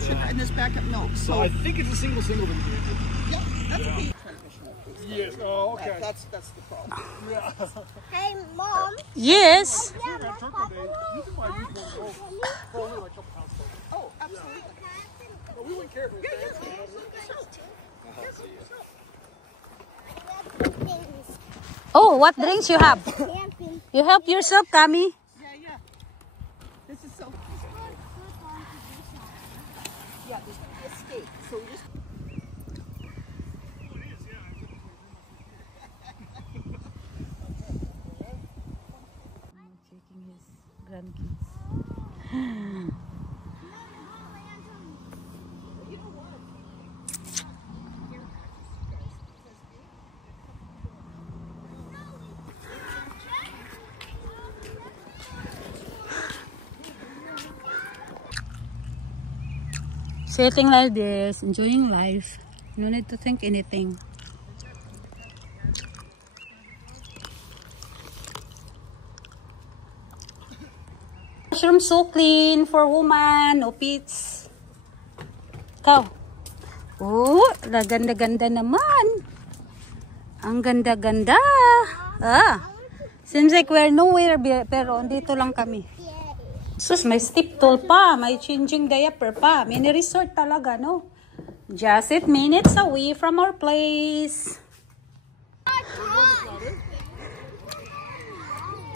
sugar and this backup milk. So I think it's a single. yeah, that's okay. Yes. Oh, okay. That's the problem. Yeah. Hey, Mom. Yes. You can buy these for only like a couple pounds. Oh, absolutely. But we wouldn't care if it was Oh, what drinks you have? You help yourself, Kami. Yeah. This is so. Yeah, there's gonna be a steak. So we just. Checking his grandkids. Sitting like this, enjoying life. No need to think anything. Washroom so clean for woman, no pits. Ikaw. Oh, ganda-ganda naman. Ang ganda-ganda. Seems like we're nowhere, pero dito lang kami. Sus, may steep tool pa, may changing diaper pa. Mini resort talaga, no? Just 8 minutes away from our place.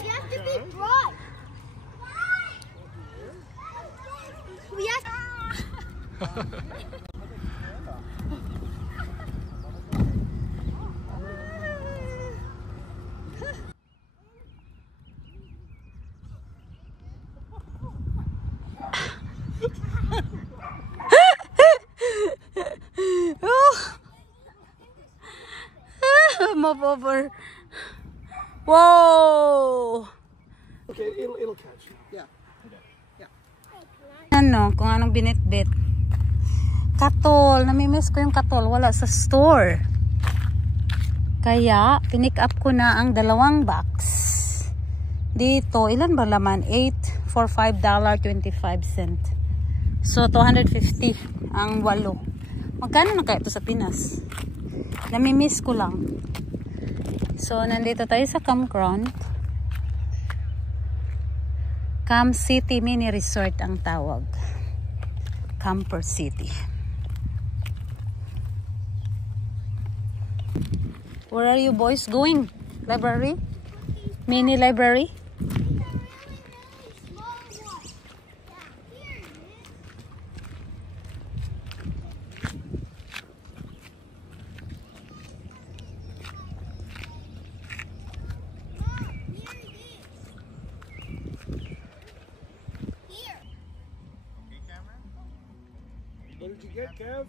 You have to be dry. We have Move over. Whoa! Okay, it'll catch. Yeah. Ano, kung anong binitbit. Katol, namimiss ko yung katol, wala sa store. Kaya, pinick up ko na ang 2 box. Dito, ilan ba laman? 8 for $5.25. So, 250 ang 8. Magkano na kaya ito sa Pinas? Namimiss ko lang. So, nandito tayo sa campground. Camp City Mini Resort ang tawag. Camper City. Where are you boys going? Library? Mini library? What did you get, Kev?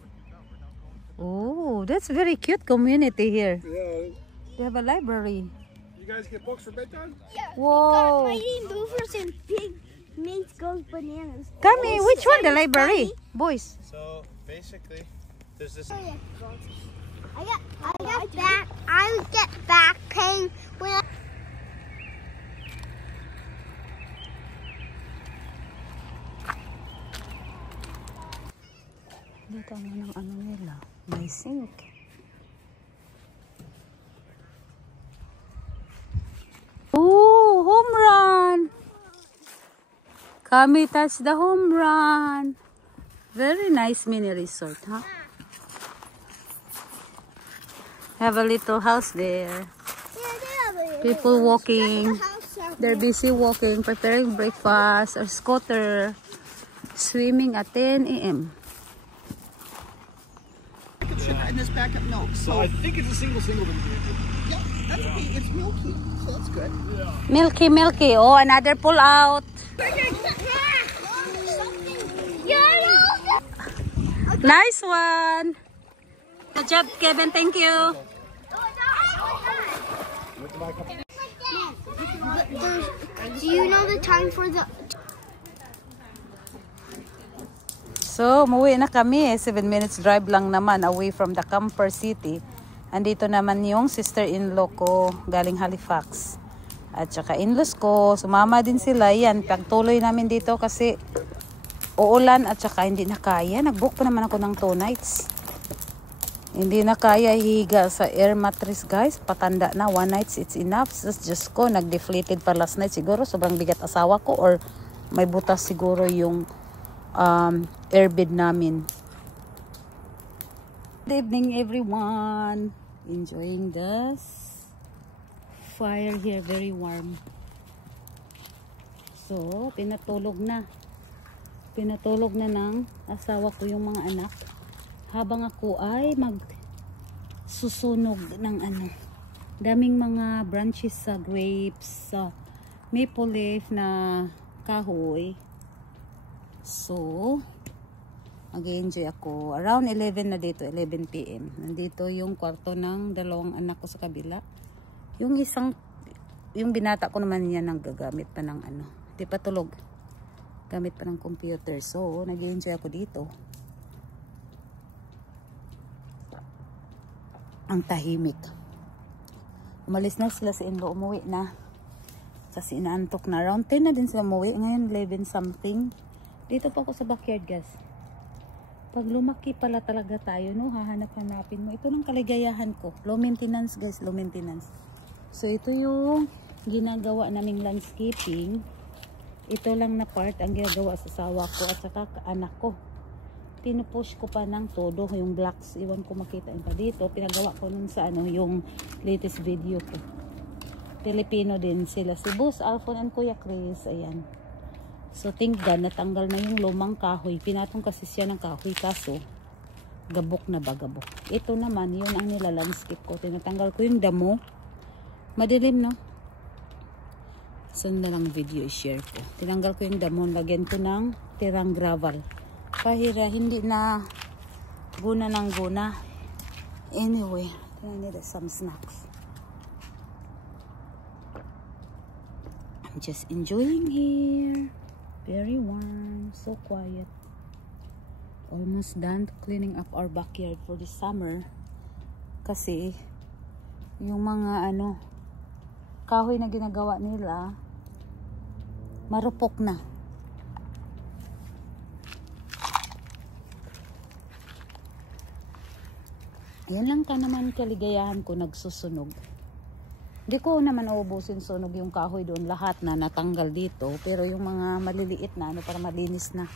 Oh, that's very cute community here. Yeah. They have a library. You guys get books for bedtime? Yeah. Whoa. We got Mighty Movers and Big Mints Goes Bananas. Kami, which one? The library? Boys. So basically, there's this. I get back pain when I Dito naman ang ano nila. May sink. Ooh, home run! Kami touch the home run. Very nice mini resort, huh? Have a little house there. People walking. They're busy walking, preparing breakfast or scooter. Swimming at 10 a.m. Sugar and this backup milk. So I think it's a single. yeah, that's okay. It's milky, so that's good. Milky, milky. Oh, another pull out. Nice one. Good job, Kevin. Thank you. Do you know the time for the... So, umuwi na kami. 7 minutes drive lang naman away from the Camper City. Andito naman yung sister-in-law ko galing Halifax. At saka in-laws ko, sumama din sila. Yan, pagtuloy namin dito kasi uulan at saka hindi na kaya. Nag-book pa naman ako ng 2 nights. Hindi na kaya higa sa air mattress, guys. Patanda na. 1 night it's enough. Just ko, nag-deflated pa last night. Siguro sobrang bigat asawa ko or may butas siguro yung airbed namin. Good evening, everyone. Enjoying the fire here. Very warm. So, pinatulog na. Pinatulog na ng asawa ko yung mga anak. Habang ako ay magsusunog ng daming mga branches sa grapes, sa maple leaf na kahoy. So, mag-enjoy ako. Around 11 na dito, 11 PM. Nandito yung kwarto ng 2 anak ko sa kabila. Yung binata ko naman yan ang gagamit pa ng di pa tulog. Gamit pa ng computer. So, nag-enjoy ako dito. Ang tahimik. Umalis na sila sa inlo, umuwi na. Kasi inaantok na. Around 10 na din sila umuwi. Ngayon 11 something. Dito pa ako sa backyard, guys. Pag lumaki pala talaga tayo, no, hahanap-hanapin mo. Ito ng kaligayahan ko. Low maintenance, guys. Low maintenance. So, ito yung ginagawa naming landscaping. Ito lang na part ang ginagawa sa asawa ko at saka anak ko. Pinupush ko pa ng todo yung blocks. Iwan ko makita pa dito. Pinagawa ko nun sa yung latest video ko. Filipino din sila. Si Boss Alphon and Kuya Chris. Ayan. So, thank God, natanggal na yung lumang kahoy. Pinatong kasi siya ng kahoy. Kaso, gabok na ba gabok? Ito naman, yun ang nila-landscape ko. Tinatanggal ko yung damo. Madilim, no? Saan na lang video i-share ko. Tinanggal ko yung damo. Lagyan ko ng tirang gravel. Pahira, hindi na guna ng guna. Anyway, I need some snacks. I'm just enjoying here. Very warm, so quiet. Almost done cleaning up our backyard for this summer. Kasi, yung mga kahoy na ginagawa nila, marupok na. Yan lang ka naman kaligayahan ko, nagsusunog. Hindi ko naman uubusin sunog yung kahoy doon. Lahat na natanggal dito. Pero yung mga maliliit na, para malinis na.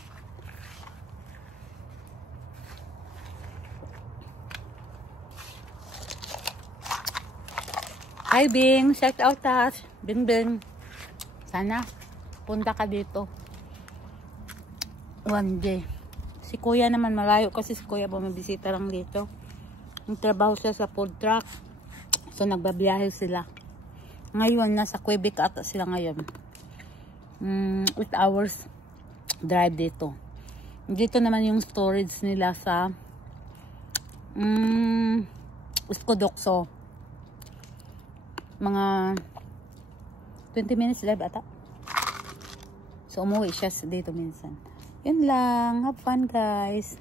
Hi, Bing. Shout out us. Bing, Bing. Sana punta ka dito. One day. Si Kuya naman malayo kasi si Kuya bumibisita lang dito. Trabaho siya sa food truck. So, nagbabiyahe sila. Ngayon, nasa Quebec ata sila ngayon. 8 hours drive dito. Dito naman yung storage nila sa Uskodokso. Mga 20 minutes drive ata. So, umuwi siya dito minsan. Yun lang. Have fun, guys.